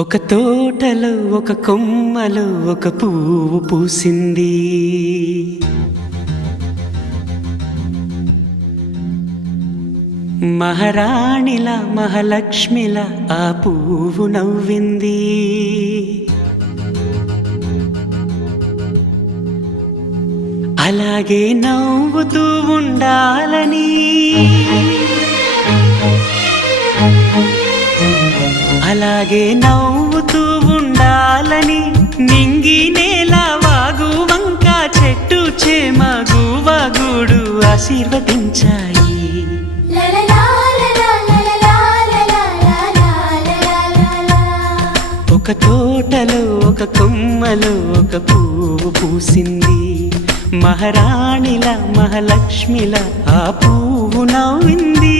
ఒక తోటలో ఒక కొమ్మలో ఒక పువ్వు పూసింది. మహారాణిలా మహాలక్ష్మిలా ఆ పువ్వు నవ్వింది. అలాగే నవ్వుతూ ఉండాలని, అలాగే నవ్వుతూ ఉండాలని నింగి నేల వాగు వంక చెట్టు చేమ గువగూడు ఆశీర్వదించాయి. ఒక తోటలో ఒక కొమ్మలో ఒక పువ్వు పూసింది. మహారాణిలా మహాలక్ష్మిలా ఆ పువ్వు నవ్వింది.